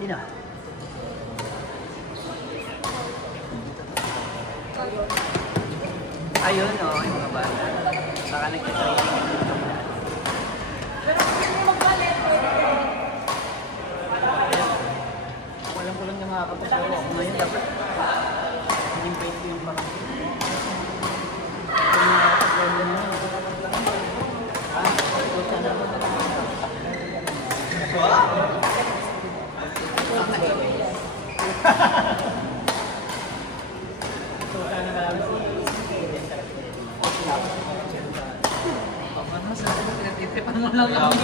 Sino? Ayun, o. Yung mga bata. Baka nagtatraining. Pero kung hindi magbalit, Walang ko lang yung makakapagsawa ako ngayon. Dapat hindi pwede yung parang kung nakakapagsawa mo. Ito sana ba? pinagtitipan mo lang kami.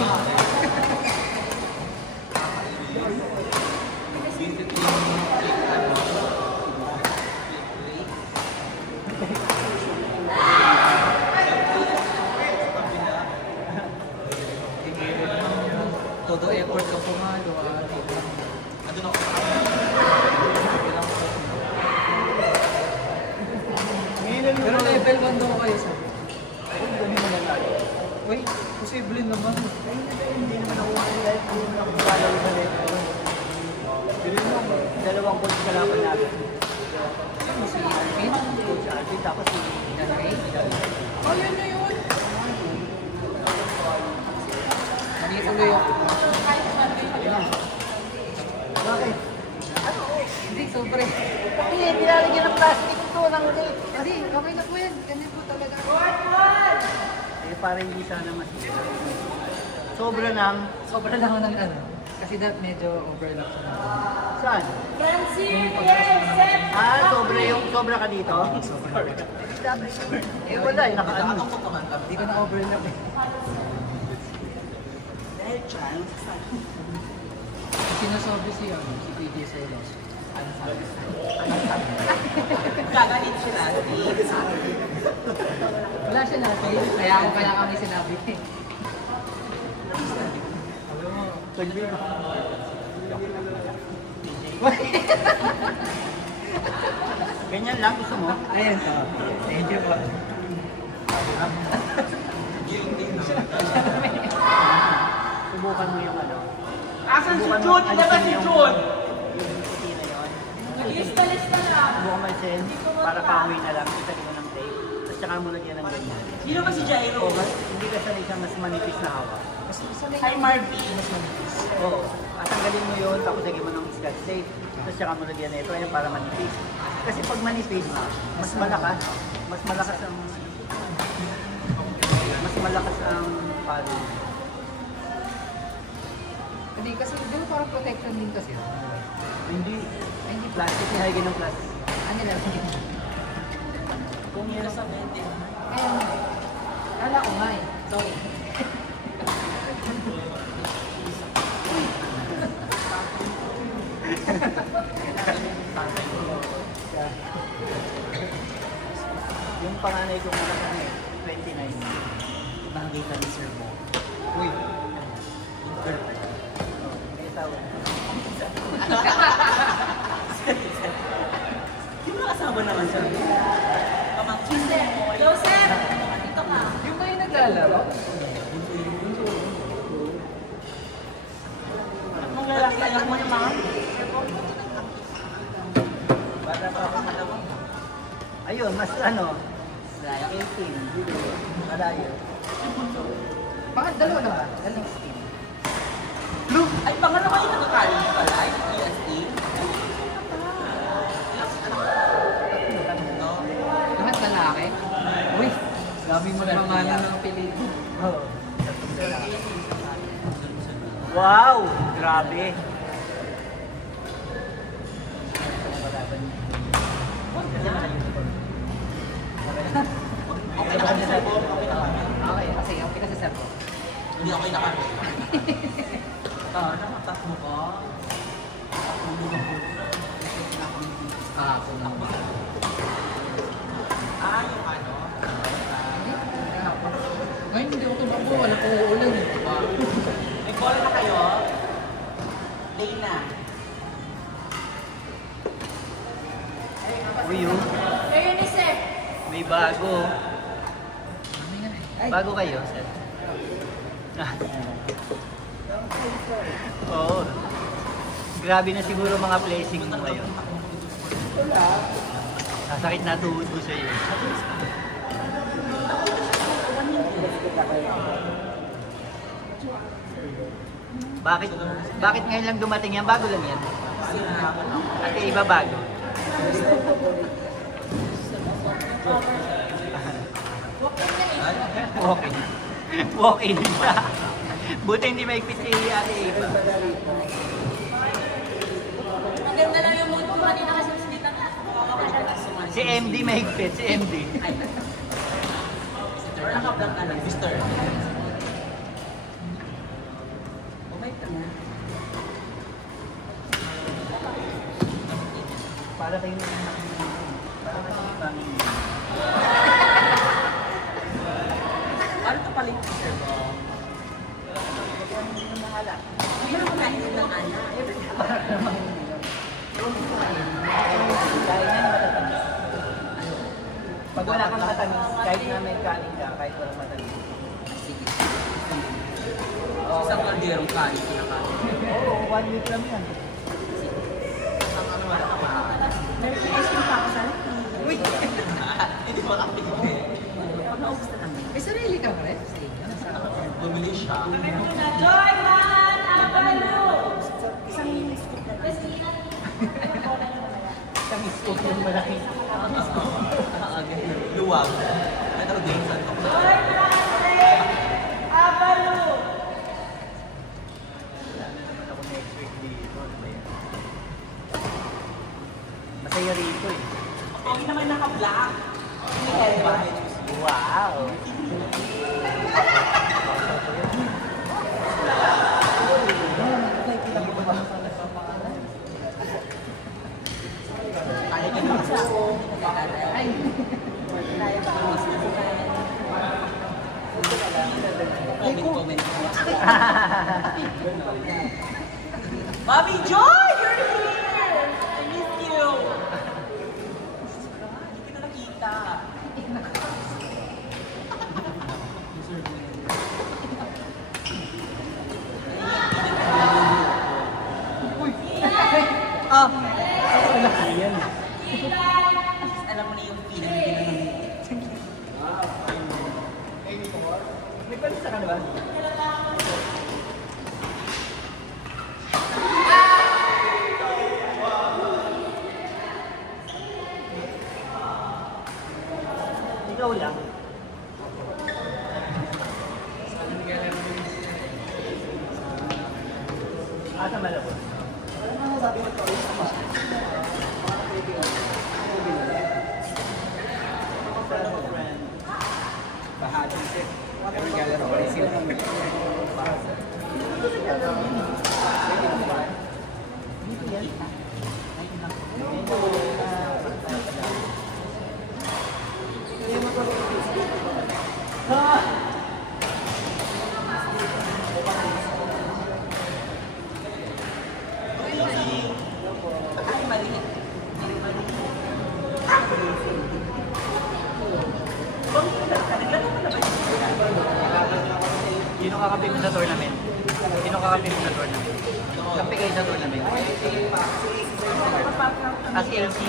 Todo effort ka pumalo. Pero level 1 daw kayo sa. Uy, posible naman. Hindi naman ako dahil kung nakapagalaw sa level. Pero mo, dalawang coach ka laban natin. Si Alvin? Coach Alvin, tapos si Nanay? Oh, yun na yun. Mali tuloy ako. Bakit? Hindi, sobre. Hindi, nilalagyan ng plastic ito ng tape. Hindi, kamay na po yan. Ganyan po talaga. Eh, para hindi sana mas. Sobra ng... Sobra lang ako ng ano. Kasi medyo overlap siya. Saan? Sobra yung... Sobra ka dito? Sobra. Eh, wala. Nakaano. Hindi ko na overlap eh. Sinasabi siya, si PJ Solos. Ano sabi? Gagalit siya natin. Wala siya natin. Kaya ako kaya kami sinabi. Sabi mo. Ganyan lang, gusto mo? Ayan po. Thank you po. Subukan mo yung ano. Asan si Jun? Ilabas si Jun! Yung puti na yun. Lista-lista lang. Subukan mo sin para pauwi na lang. Isa mo ng tape. Tapos tsaka mo lagyan ng ganyan. Sino ba si Jairo? O, hindi ka sanay sa mas manipis na hawak. Hi Marvin. Oo. Tanggalin mo yun, tapos lagyan mo ng scotch tape. Tapos tsaka mo lagyan na ito. Ayan para manipis. Kasi pag manipis, mas malakas. Mas malakas ang palo. Hindi kasi, di ba parang protection din kasi? Hindi. Ay, hindi Plastic, nilalagyan ng plastic. Ano lang? Kung yun, Kaya, kala ko nga eh. Sorry. yung panganay ko muna kami, 29. Nakakita ni Sir Bo. Uy! Girlfriend. May asawa. Sino kasama naman siya? Pamangkin mo. Joseph! Dito ka. Yung kayo naglalaro? Anong lalaki anak mo naman? Bata pa ako malamang. Ayun, mas ano, like 18. Malayo. Bakit dalawa na ba? Dalawang skin. Ay, pangalawa yung nagkakaroon pala. Yung ESA. Lahat lalaki? Uy, dami mo naman ng pilito. Oh. Wow! Grabe! Okay, kasi okay na si Sir Bo. Hindi ako nakakita. Nakatas mo ka. Ako na ba? Yung ano? Ngayon hindi ako tumakbo, wala pong uulan eh. May call na kayo? Dana. Uy, yun. May bago. Dami nga eh. Bago kayo, sir? Oo. Grabe na siguro mga placing mo ngayon. Nasakit na tuhod ko sa'yo. Bakit ngayon lang dumating yan? Bago lang yan. At iba bago. Walk-in. Walk-in siya. Buti hindi maigpit si Ate Eva. Maganda lang yung mood ko kanina kasi dito na. Si MD maigpit, si MD. Naka-vlog ka lang. Mister. Umay ka mo. Para kayo para kayo pamilya. Ano ka paling mister mo? Hindi mo kakain ng anak. Pag wala kang matamis, kahit na may kanin ka, kahit walang matamis. Isang kalderong kanin kinakain. Oo, 1 week lang yan. Isang ano wala ka pa. Meron ka ice cream pa ako sa akin. Uy! Hindi mo kapili. Pag naubos na namin. May sarili ka rin? Bumili siya. Joy man! Abalo! Isang scoop na lang. Isang scoop yung malaki. Luwag. Ano din sa ito? Abalo! Ako next week dito. Ano ba yan? Masaya rito eh. Ako naman naka-black. Hindi headband. Wow! Kaya ka naman sa ako. Ay! Comment. Mommy Joy! You're here! I miss you! Hindi kita nakita. Ah! Ayan. Alam mo na yung feeling May palisa ka na ba? Ikaw lang. Asa malabot? Bahagi siya. Kami galang ako rin sila. Ay, maliit. Sino kakampi mo sa tournament? Sino kakampi mo sa tournament? Kampi kayo sa tournament? As LC.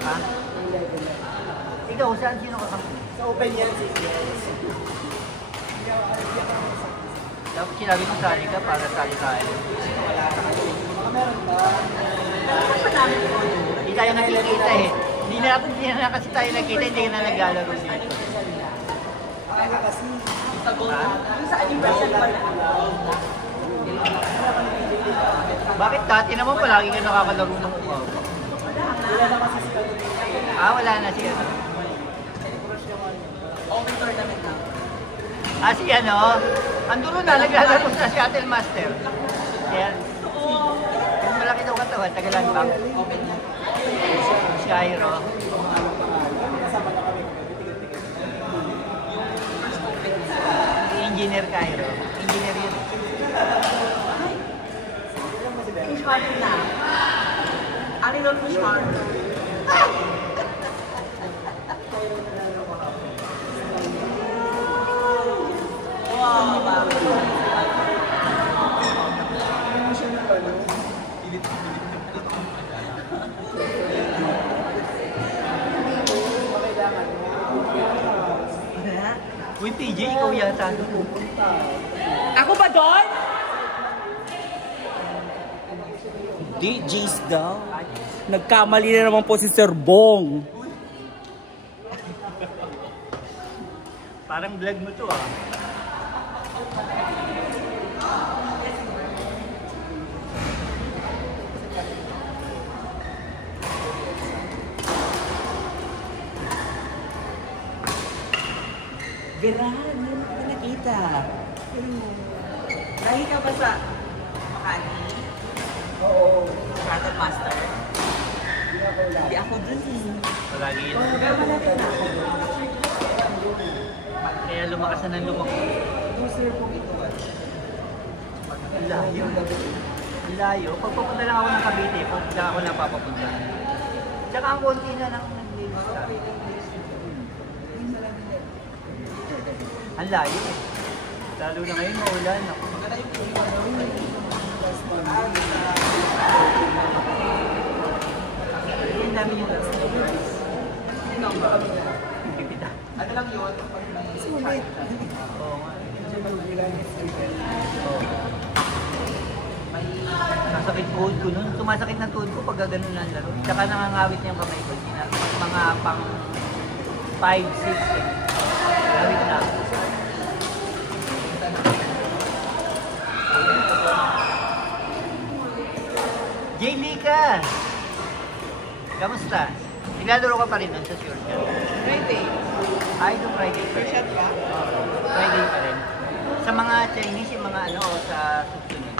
Ha? Ikaw, saan sino kakampi? Sa open yan, Dapat sinabi mo sali ka para sali tayo. Hindi tayo nakikita eh. Hindi na kasi tayo nakita, hindi ka na naglalaro dito. Sa gold. Yung sa anniversary pa na. Bakit dati naman palagi ka nakakalaro ng umaga? Ah, wala na siya. Open tournament na. Ah, si ano? Anduro na, naglalaro sa Shuttle Master. Yan. Yung malaki daw katawan, Tagalan Bank. Open na. Skyro. Engineer Cairo. Engineer yun. Push button na. Ano yung push button? Wow, estado pupunta. Ako ba doon? Hindi, Jace daw. Nagkamali na naman po si Sir Bong. Parang vlog mo to ah. Gano'n, hindi mo ko nakita. Dahil ka ba sa Makati? Oo. Carter Master? Hindi ako dun eh. Palagi yun. Pero malapit na ako. Kaya lumakas na ng lumaki. Ang layo. Ang layo. Pag pupunta lang ako ng Cavite, pupunta ako na papapunta. Tsaka ang konti na lang naglilista. Ang layo. Lalo na ngayon, maulan. Ako. Ang dami yung last. Ano lang yun? Sulit. Oo nga. Nasakit tuhod ko nun. Sumasakit ng tuhod ko pag gano'n lang laro. Tsaka nangangawit niya yung kamay ko. Mga pang 5, 6. Ngawit na. Jay Lika! Kamusta? Naglalaro ka pa rin nun sa Sure Shot? Friday. Ay, no Friday pa rin. Shot ba? Friday pa rin. Sa mga Chinese, yung mga ano, sa susunod.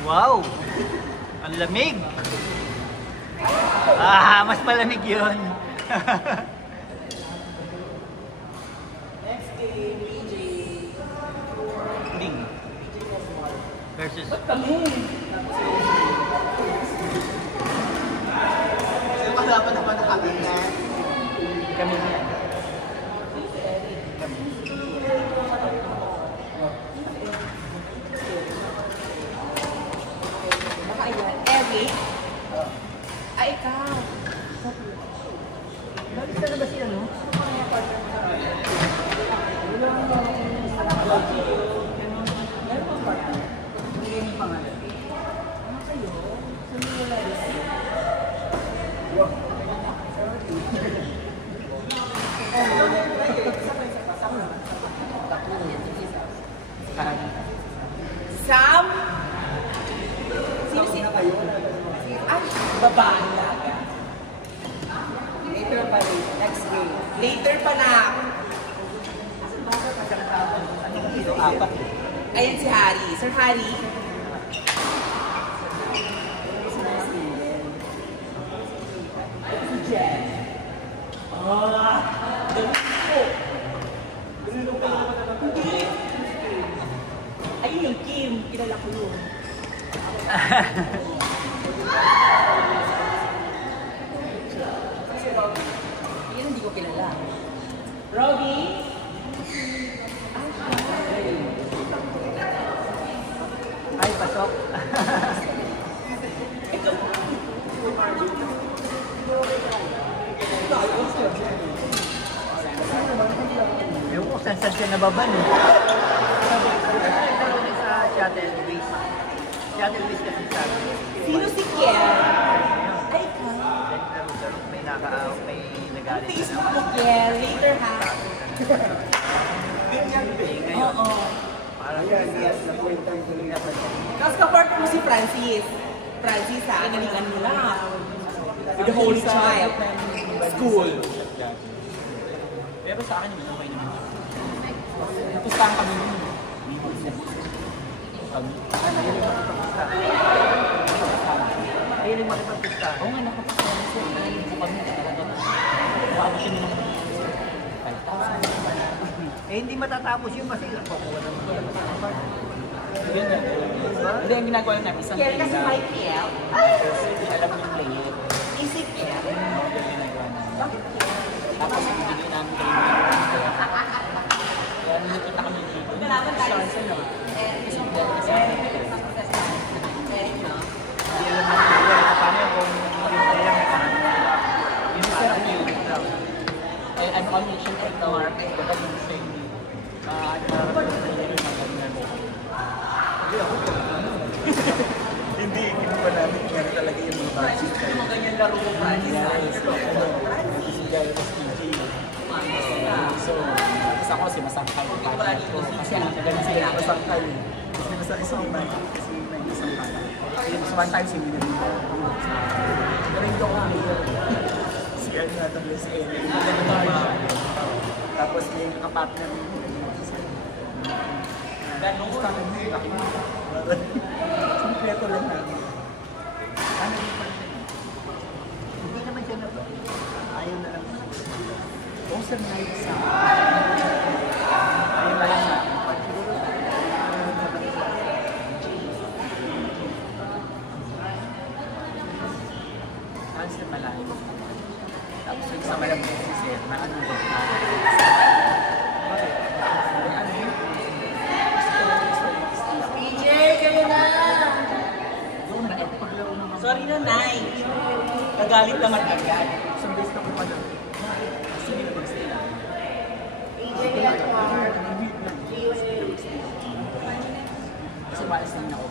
Wow! Ang lamig! Ah, mas malamig yun. Next game, PJ. Ding. Versus... Wala pa naman nakabit na. Kami niya. Baka yan. Eric? Ay, ikaw. Bakit na ba siya, no? Sam? Sino si... Ay, babae talaga. Later pa rin. Next game. Later pa na. Apat. Ayan si Harry. Sir Harry? Si Jen. Ganun po. Hindi. Ayun yung Kim. Kilala ko yun. Yan hindi ko kilala. Robbie? Ay, pasok. Ito. Ewan ko, saan siya nababan eh. Nagkaroon din sa shuttle race. Shuttle race kasi sa akin. Sino si Kiel? Ay, ka. Then laro-laro, may may nagalit na Facebook naman. mo, Kiel. Later, ha? Oo. Parang Tapos kapartner mo si Francis. Francis, ha? Galingan mo na. With the Holy Child. School. Pero sa akin, okay naman. Napustahan kami nun. Mahilig makipagpista. Oo nga, nakapasahan siya. Nahilig ko kami. Bago siya nung 5,000. Eh, hindi matatapos yun kasi kukuha naman. Yun na. Hindi, ang ginagawa lang namin, isang Kiel kasi lang. may Kiel. Hindi alam yung layer. Isip Kiel. Bakit Kiel? Tapos ibigay namin kayo ng layer. Kaya nakikita kami dito. Kalaban tayo. Kasi no? Isang Kasi Eric, no? Hindi alam mo kung paano kung yung kaya may kanila. Yung parang yung ano kami, syempre ito, magaling sa hindi. Hindi, kinuha namin kaya talaga yung mga budget. Yung mga ganyan laro ko, Francis. Si Gary was PG. So, isa ko si Masangkay. Kasi ang magaling sila. Masangkay. Kasi nasa isang mic. Kasi may isang kata. Kasi one time hindi na dito. Pero hindi ako dito. Si ano na tabi si Ellen. Tapos may kapatner mo. Ganun Gusto namin yung laki mo. Simpleto lang namin. Ano yung pansin? Hindi naman siya na ba? Ayaw na lang. Oh, sir, na yung sa ayaw na lang sa pag siguro Answer malayo. Tapos yung sa malambot si Sir, na ano ba? PJ, kayo na! doon na ito paglaro naman. Sorry na, Nay. Nagalit naman agad. Isang beses na ko pa lang. Sige na mag-stay lang. PJ, kayo na. Kasi maalis namin ako.